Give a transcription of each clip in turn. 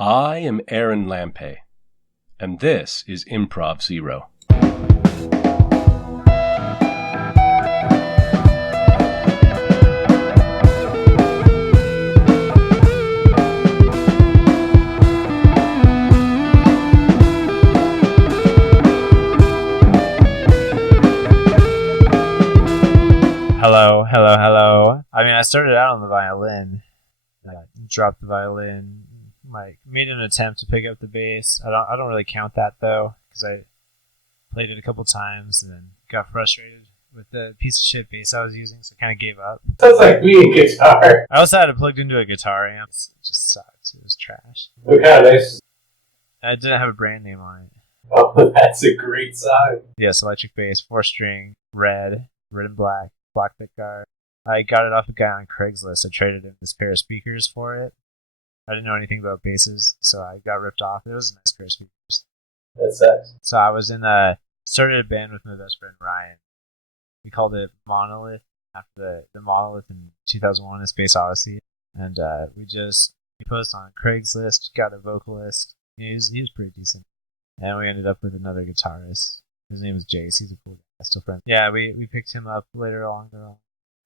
I am Aaron Lampe, and this is Improv0. Hello. I mean, I started out on the violin. I dropped the violin. Made an attempt to pick up the bass. I don't really count that though, because I played it a couple times and then got frustrated with the piece of shit bass I was using, so I kind of gave up. Sounds like me and guitar. I also had it plugged into a guitar amp. It just sucked. It was trash. What kind of nice? I didn't have a brand name on it. Oh, that's a great song. Yes, electric bass, 4-string, red and black pickguard. I got it off a guy on Craigslist. I traded him this pair of speakers for it. I didn't know anything about basses, so I got ripped off. It was a nice pair of speakers. That sucks. So I was started a band with my best friend Ryan. We called it Monolith after the Monolith in 2001, A Space Odyssey. And we posted on Craigslist, got a vocalist. He was pretty decent. And we ended up with another guitarist. His name is Jace. He's a cool guy. Still friends. Yeah, we picked him up later along the road.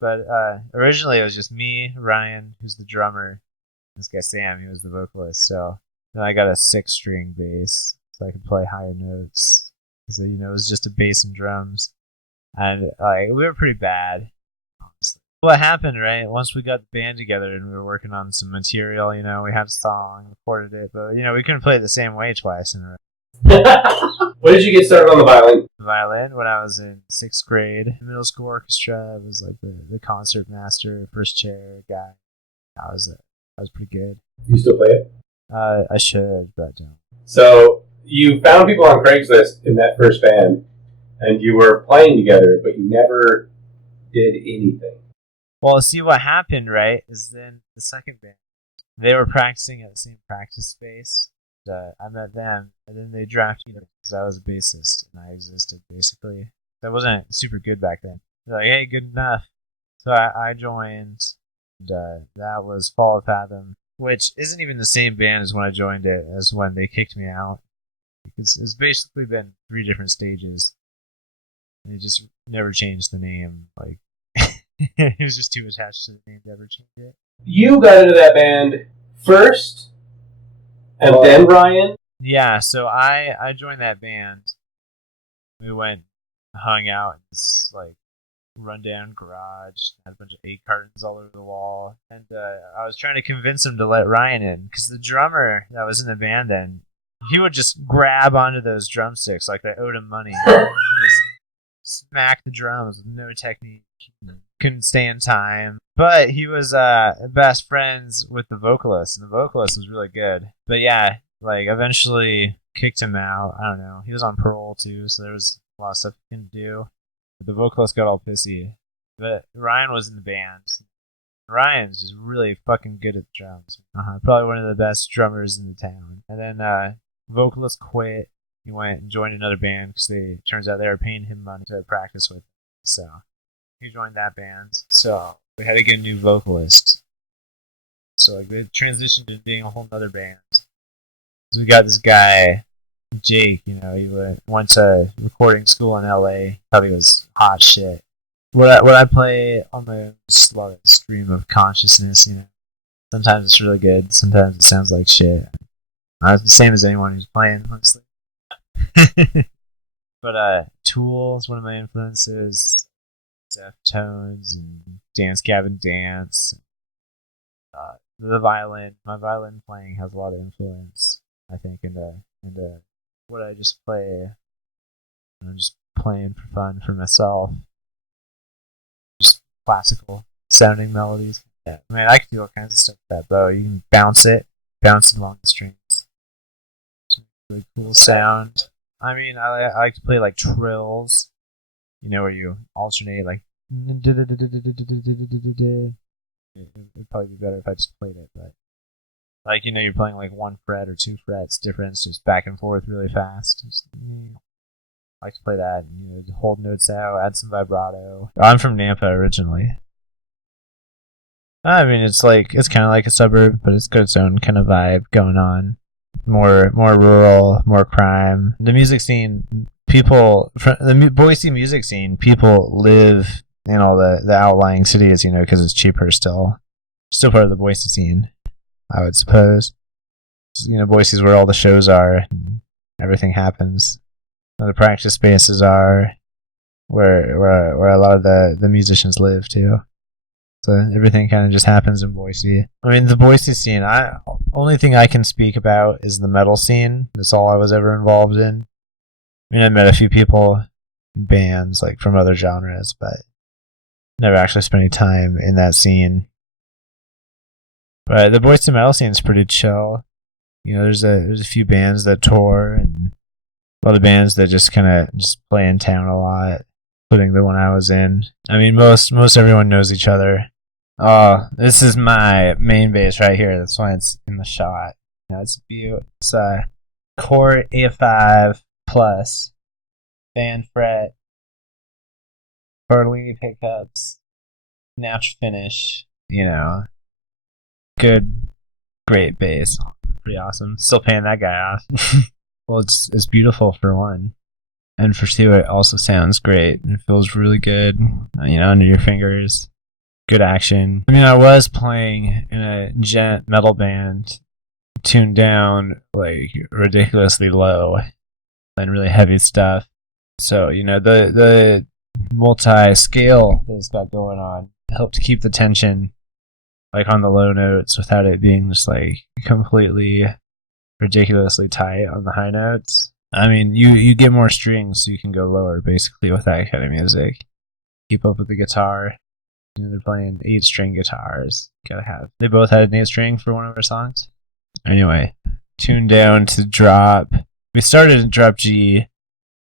But originally it was just me, Ryan, who's the drummer. This guy Sam, he was the vocalist. So then I got a 6-string bass, so I could play higher notes. So it was just a bass and drums, and we were pretty bad, honestly. What happened, right? Once we got the band together and we were working on some material, we had a song, recorded it, but we couldn't play it the same way twice in a row. When did you get started on the violin? The violin when I was in 6th grade, middle school orchestra. I was like the concert master, first chair guy. I was pretty good. You still play it? I should, but I don't. So you found people on Craigslist in that first band, and you were playing together, but you never did anything. Well, see what happened, right? Is then the second band, they were practicing at the same practice space. I met them, and then they drafted me because I was a bassist and I existed basically. I wasn't super good back then. They're like, hey, good enough. So I joined. That was Fall of Fathom, which isn't even the same band as when I joined it, as when they kicked me out. It's basically been 3 different stages. They just never changed the name. It was just too attached to the name to ever change it. You got into that band first, and then Ryan? Yeah, so I joined that band. We hung out in this, rundown garage, had a bunch of 8 cartons all over the wall, and I was trying to convince him to let Ryan in, because the drummer that was in the band then, he would just grab onto those drumsticks like I owed him money. He just smack the drums with no technique, couldn't stay in time. But he was best friends with the vocalist, and the vocalist was really good. But yeah, eventually kicked him out. I don't know. He was on parole too, so there was a lot of stuff he couldn't do. The vocalist got all pissy, but Ryan was in the band. Ryan's just really fucking good at the drums. Probably one of the best drummers in the town. And then vocalist quit. He went and joined another band because turns out they were paying him money to practice with. So he joined that band. So we had to get a new vocalist. So they transitioned to being a whole other band. So we got this guy, Jake, he went to recording school in LA. Thought he was hot shit. What I play on my own just a lot of stream of consciousness. Sometimes it's really good. Sometimes it sounds like shit. It's the same as anyone who's playing, honestly. But Tool is one of my influences. Deftones and Dance Gavin Dance. The violin. My violin playing has a lot of influence, I think, into what I just play. I'm just playing for fun for myself. Just classical sounding melodies. Yeah, I mean, I can do all kinds of stuff with that bow. You can bounce it along the strings. It's a really cool sound. I mean, I like to play trills, where you alternate It'd probably be better if I just played it, but you're playing 1 fret or 2 frets difference, just back and forth really fast. I like to play that, hold notes out, add some vibrato. I'm from Nampa originally. I mean, it's kind of like a suburb, but it's got its own kind of vibe going on. more rural, more crime. The music scene, the Boise music scene, people live in all the outlying cities, because it's cheaper still. Still part of the Boise scene, I would suppose. Boise's where all the shows are, and everything happens. Where the practice spaces are, where a lot of the musicians live too. So everything kind of just happens in Boise. I mean, the Boise scene, only thing I can speak about is the metal scene. That's all I was ever involved in. I mean, I met a few people in bands, like, from other genres, but never actually spent any time in that scene. But the Boise metal scene is pretty chill. There's a few bands that tour, and a lot of bands that just kind of just play in town a lot, including the one I was in. I mean, most everyone knows each other. Oh, this is my main bass right here. That's why it's in the shot. It's It's a Core A5 Plus, fan fret, Bertolini pickups, natural finish. Great bass. Pretty awesome. Still paying that guy off. Well, it's beautiful for one, and for two, it also sounds great. It feels really good, under your fingers. Good action. I mean, I was playing in a gent metal band, tuned down like ridiculously low, and really heavy stuff. So the multi-scale that it's got going on helped keep the tension like on the low notes without it being just like completely ridiculously tight on the high notes. I mean, you get more strings, so you can go lower basically with that kind of music. Keep up with the guitar. They're playing 8-string guitars. They both had an 8-string for one of our songs. Anyway, tuned down to drop. We started in drop G,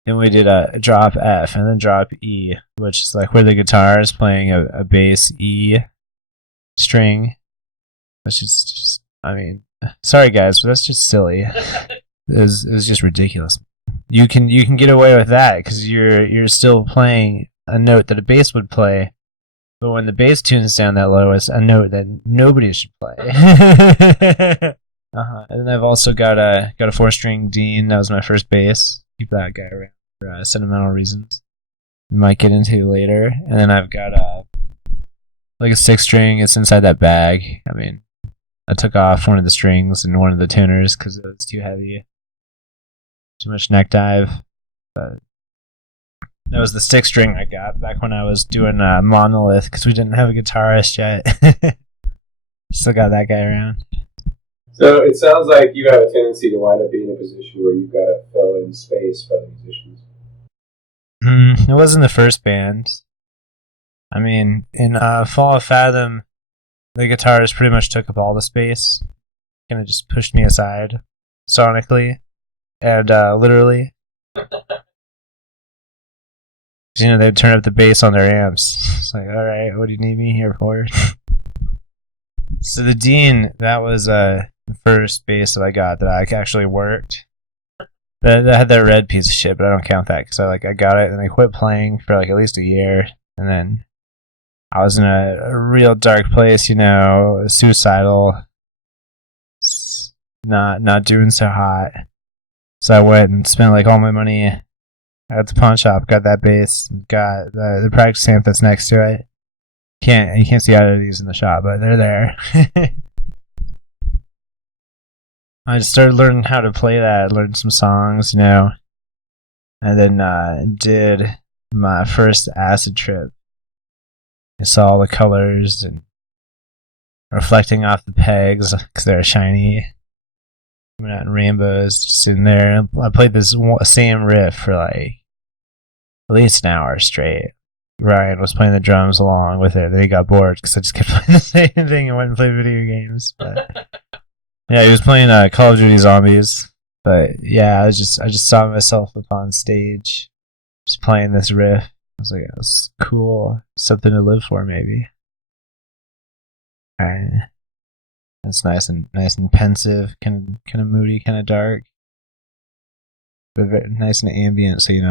then we did a drop F, and then drop E, which is like where the guitar is playing a bass E string, which is just, I mean, sorry guys, but that's just silly. It was just ridiculous. You can get away with that because you're still playing a note that a bass would play, but when the bass tunes down that low, it's a note that nobody should play. And then I've also got a 4-string Dean. That was my first bass. Keep that guy around for sentimental reasons we might get into later. And then I've got like a 6-string. It's inside that bag. I mean, I took off one of the strings and one of the tuners because it was too heavy. Too much neck dive. But that was the 6-string I got back when I was doing Monolith because we didn't have a guitarist yet. Still got that guy around. So it sounds like you have a tendency to wind up being in a position where you've got to fill in space by the musicians. It wasn't the first band. I mean, in Fall of Fathom, the guitarist pretty much took up all the space. Kind of just pushed me aside, sonically and literally. They'd turn up the bass on their amps. It's like, all right, what do you need me here for? So the Dean, that was the first bass that I got that I actually worked. That had that red piece of shit, but I don't count that because I got it and I quit playing for like at least a year, and then I was in a real dark place, suicidal, not doing so hot. So I went and spent like all my money at the pawn shop, got that bass, got the practice amp that's next to it. You can't see either of these in the shop, but they're there. I just started learning how to play that, learned some songs, and then did my first acid trip. I saw all the colors and reflecting off the pegs because they're shiny, coming out in rainbows, just sitting there. I played this same riff for like at least an hour straight. Ryan was playing the drums along with it. Then he got bored because I just kept playing the same thing and went and played video games. But yeah, he was playing Call of Duty Zombies. But yeah, I just saw myself up on stage, just playing this riff. I was like, that's cool, something to live for, maybe. Alright, that's nice and pensive, kind of moody, kind of dark, but very nice and ambient. So you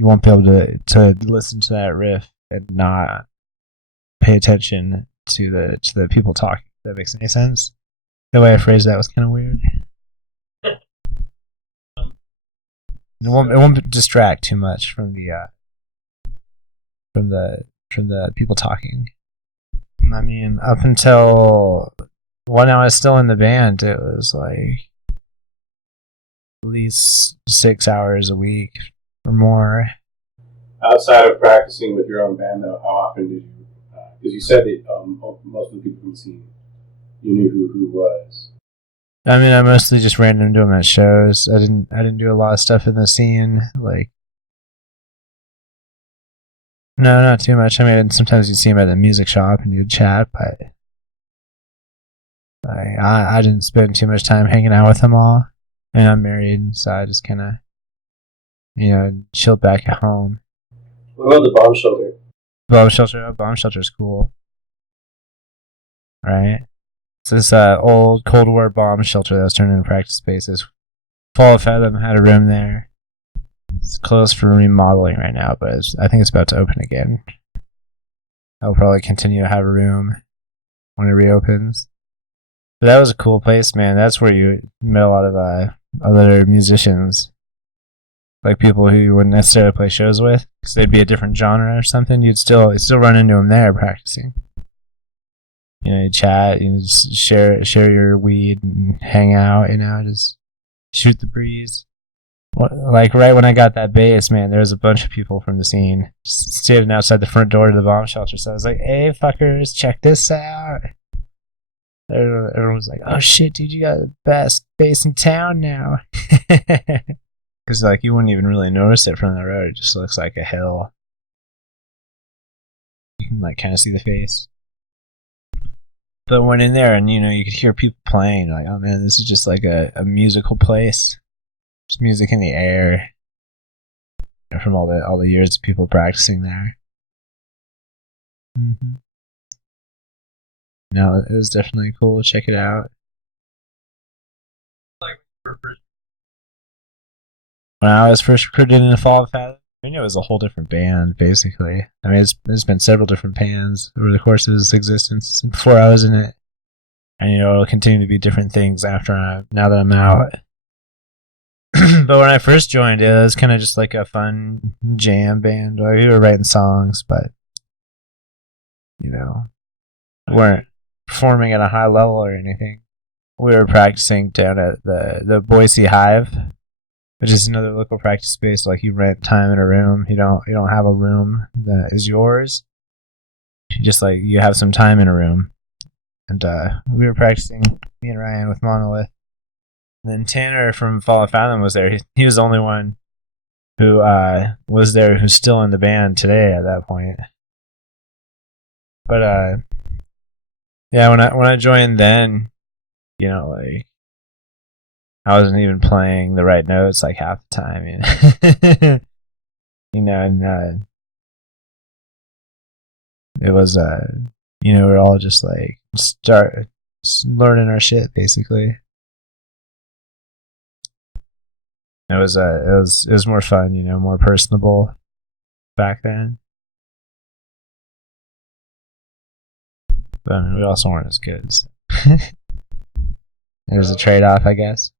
won't be able to listen to that riff and not pay attention to the people talking. If that makes any sense. The way I phrased that was kind of weird. It won't distract too much from the people talking. I mean, up until when I was still in the band, it was like at least 6 hours a week or more. Outside of practicing with your own band, though, how often did you? Because you said that most of the people from the scene, you knew who was. I mean, I mostly just random do them at shows. I didn't do a lot of stuff in the scene. Like, no, not too much. I mean, sometimes you'd see them at the music shop and you'd chat, but I didn't spend too much time hanging out with them all. And I'm married, so I just kind of, chilled back at home. What about the bomb shelter? Bomb shelter's cool. Right? It's this old Cold War bomb shelter that was turned into practice spaces. Fall of Fathom had a room there. It's closed for remodeling right now, but I think it's about to open again. I'll probably continue to have a room when it reopens. But that was a cool place, man. That's where you met a lot of other musicians. Like people who you wouldn't necessarily play shows with, because they'd be a different genre or something. You'd still run into them there practicing. You chat, you just share your weed and hang out. Just shoot the breeze. Like right when I got that bass, man, there was a bunch of people from the scene just standing outside the front door to the bomb shelter. So I was like, "Hey, fuckers, check this out!" Everyone was like, "Oh shit, dude, you got the best bass in town now." Because you wouldn't even really notice it from the road. It just looks like a hill. You can kind of see the face. But went in there and you could hear people playing. Like, oh man, this is just like a musical place. Just music in the air. From all the years of people practicing there. Mm-hmm. No, it was definitely cool. Check it out. When I was first recruited into Fall of Fathom, it was a whole different band, basically. I mean, it's been several different bands over the course of its existence before I was in it. And, it'll continue to be different things now that I'm out. But when I first joined, it was kind of just like a fun jam band. We were writing songs, but, weren't performing at a high level or anything. We were practicing down at the Boise Hive, which is another local practice space. Like, you rent time in a room. You don't have a room that is yours. You just you have some time in a room. And we were practicing, me and Ryan, with Monolith. And then Tanner from Fall of Fathom was there. He was the only one who was there who's still in the band today at that point. But yeah, when I joined then, I wasn't even playing the right notes half the time, and it was we're all just start learning our shit basically. It was more fun, more personable back then. But I mean, we also weren't as good. So. There's a trade-off, I guess.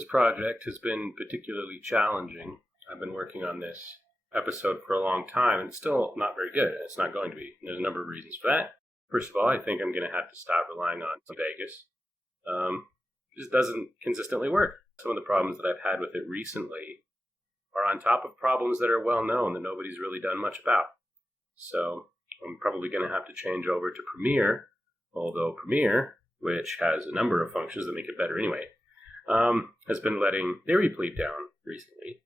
this project has been particularly challenging. I've been working on this episode for a long time, and it's still not very good. It's not going to be. There's a number of reasons for that. First of all, I think I'm going to have to stop relying on Vegas. It just doesn't consistently work. Some of the problems that I've had with it recently are on top of problems that are well known that nobody's really done much about. So I'm probably going to have to change over to Premiere, although Premiere, which has a number of functions that make it better anyway, has been letting their replete down recently,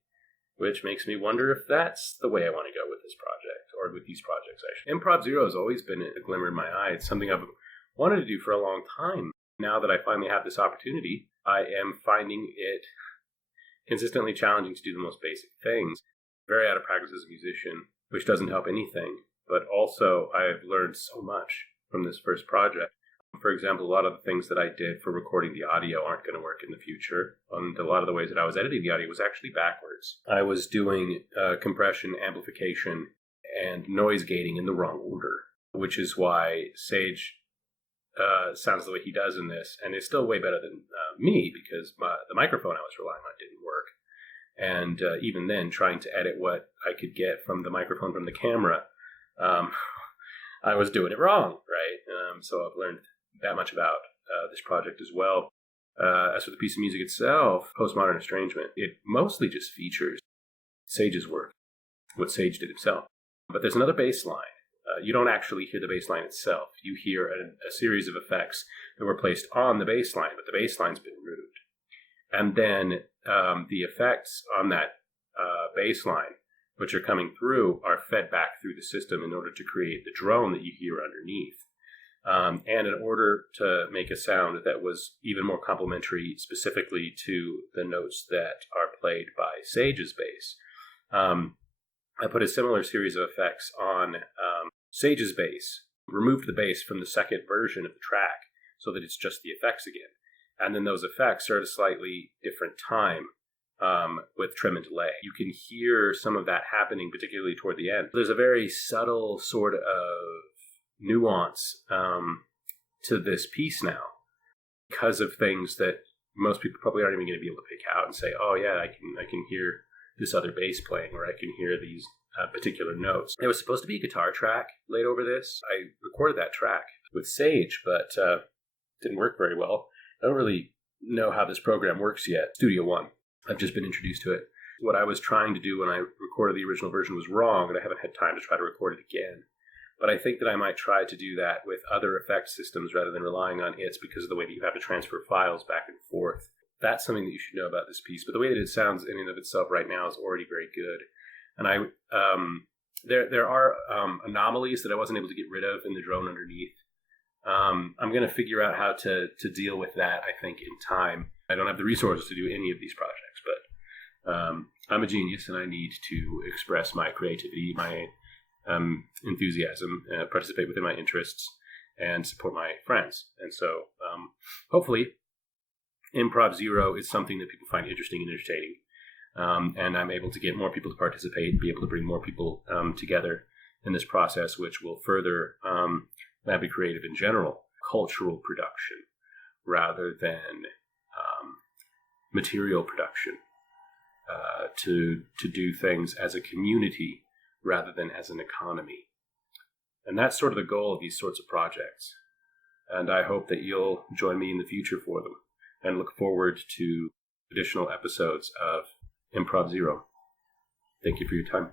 which makes me wonder if that's the way I want to go with this project, or with these projects, actually. Improv0 has always been a glimmer in my eye. It's something I've wanted to do for a long time. Now that I finally have this opportunity, I am finding it consistently challenging to do the most basic things. Very out of practice as a musician, which doesn't help anything, but also I've learned so much from this first project. For example, a lot of the things that I did for recording the audio aren't going to work in the future. And a lot of the ways that I was editing the audio was actually backwards. I was doing compression, amplification, and noise gating in the wrong order, which is why Sage sounds the way he does in this, and is still way better than me, because the microphone I was relying on didn't work. And even then, trying to edit what I could get from the microphone from the camera, I was doing it wrong, right? So I've learned that much about this project as well. As for the piece of music itself, Postmodern Estrangement, it mostly just features Sage's work, what Sage did himself. But there's another bass line. You don't actually hear the bass line itself. You hear a series of effects that were placed on the bass line, but the bass line's been removed. And then the effects on that bass line, which are coming through, are fed back through the system in order to create the drone that you hear underneath. And in order to make a sound that was even more complementary specifically to the notes that are played by Sage's bass, I put a similar series of effects on Sage's bass, removed the bass from the second version of the track so that it's just the effects again. And then those effects are at a slightly different time with trim and delay. You can hear some of that happening, particularly toward the end. There's a very subtle sort of nuance to this piece now because of things that most people probably aren't even going to be able to pick out and say, oh yeah, I can hear this other bass playing, or I can hear these particular notes. There was supposed to be a guitar track laid over this. I recorded that track with Sage, but didn't work very well. I don't really know how this program works yet. Studio One. I've just been introduced to it. What I was trying to do when I recorded the original version was wrong, and I haven't had time to try to record it again. But I think that I might try to do that with other effect systems rather than relying on it because of the way that you have to transfer files back and forth. That's something that you should know about this piece. But the way that it sounds in and of itself right now is already very good. And there are anomalies that I wasn't able to get rid of in the drone underneath. I'm going to figure out how to deal with that, I think, in time. I don't have the resources to do any of these projects, but I'm a genius and I need to express my creativity, my enthusiasm, participate within my interests, and support my friends. And so hopefully Improv0 is something that people find interesting and entertaining. And I'm able to get more people to participate and be able to bring more people together in this process, which will further Be Creative in general, cultural production, rather than material production, to do things as a community rather than as an economy. And that's sort of the goal of these sorts of projects. And I hope that you'll join me in the future for them and look forward to additional episodes of Improv0. Thank you for your time.